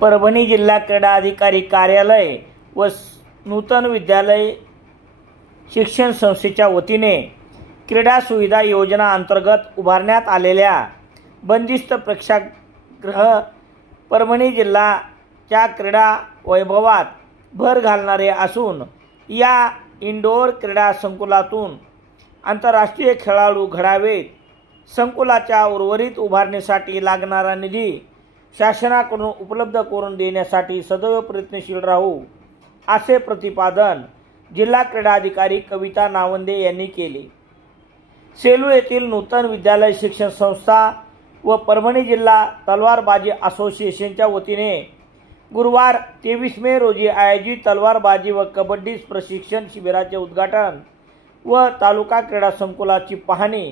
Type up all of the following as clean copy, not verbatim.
परभणी जिल्हा क्रीडा अधिकारी कार्यालय व नूतन विद्यालय शिक्षण संस्थेच्या वतीने क्रीडा सुविधा योजना अंतर्गत उभारण्यात आलेल्या बंदिस्त प्रेक्षागृह परभणी जिल्ह्याच्या क्रीडा वैभवात भर घालणारे असून या इंडोर क्रीडा संकुलातून आंतरराष्ट्रीय खेळाडू घडावेत। संकुलाच्या उर्वरित उभारणीसाठी लागणारा निधी शासनाकडून उपलब्ध करून देण्यासाठी सदैव प्रयत्नशील राहू असे प्रतिपादन जिल्हा क्रीडा अधिकारी कविता नावंदे यांनी केले। सेलू येथील नूतन विद्यालय शिक्षण संस्था व परभणी जिल्हा तलवारबाजी असोसिएशनच्या वतीने गुरुवार 23 मे रोजी आयोजित तलवारबाजी व कबड्डी प्रशिक्षण शिबिराचे उद्घाटन व तालुका क्रीडा संकुलाची पाहणी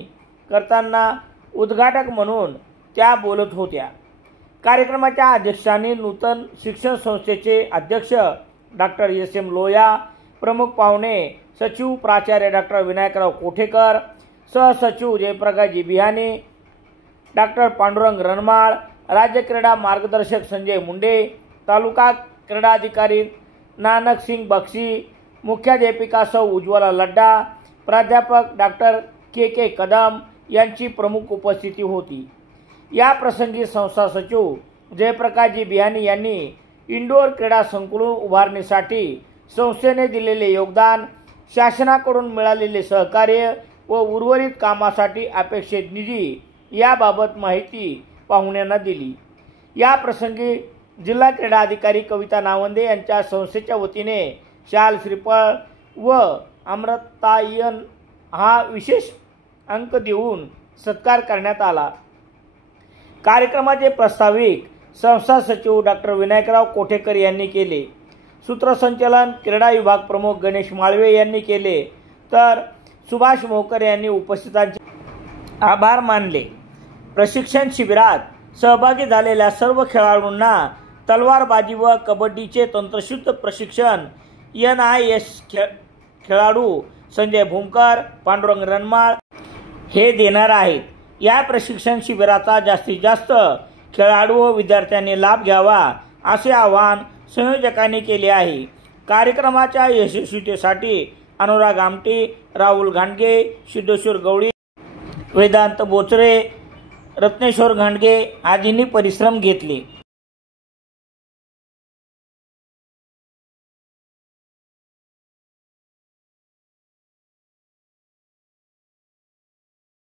करताना उद्घाटक म्हणून त्या बोलत होत्या। कार्यक्रमाच्या अध्यक्षांनी नूतन शिक्षण संस्थेचे अध्यक्ष डॉक्टर एस.एम. लोया, प्रमुख पाहुणे सचिव प्राचार्य डॉक्टर विनायकराव कोठेकर, सहसचिव जयप्रकाशजी बिहाने, डॉक्टर पांडुरंग रणमाळ, राज्य क्रीडा मार्गदर्शक संजय मुंडे, तालुका क्रीडाधिकारी नानक सिंग बक्षी, मुख्याध्यापिका सौ उज्ज्वला लड्डा, प्राध्यापक डॉक्टर के कदम यांची प्रमुख उपस्थिती होती। या प्रसंगी संस्था सचिव जयप्रकाशजी बिहानी यांनी इंडोर क्रीडा संकुल उभारणीसाठी संस्थेने दिलेले योगदान, शासनाकडून मिळालेले सहकार्य व उर्वरित कामासाठी अपेक्षित निधी याबाबत माहिती पाहुण्यांना दिली। या प्रसंगी जिल्हा क्रीडा अधिकारी कविता नावंदे यांच्या संस्थेच्या वतीने शाल, श्रीफळ व अमृतायन हा विशेष अंक देऊन सत्कार करण्यात आला। कार्यक्रमाचे प्रास्ताविक संस्था सचिव डॉक्टर विनायकराव कोठेकर यांनी केले। सूत्रसंचालन क्रीडा विभाग प्रमुख गणेश माळवे यांनी केले, तर सुभाष मोहकर यांनी उपस्थितांचे आभार मानले। प्रशिक्षण शिबिरात सहभागी झालेल्या सर्व खेळाडूंना तलवारबाजी व कबड्डीचे तंत्रशुद्ध प्रशिक्षण NIS खेळाडू संजय भूमकर, पांडुरंग रणमाळ हे देणार आहेत। या प्रशिक्षण शिबिराचा जास्तीत जास्त खेळाडू व विद्यार्थ्यांनी लाभ घ्यावा असे आवाहन संयोजकांनी केले आहे। कार्यक्रमाच्या यशस्वीतेसाठी अनुराग आमटे, राहुल घाणगे, सिद्धेश्वर गवळी, वेदांत बोचरे, रत्नेश्वर घाणगे आदींनी परिश्रम घेतले।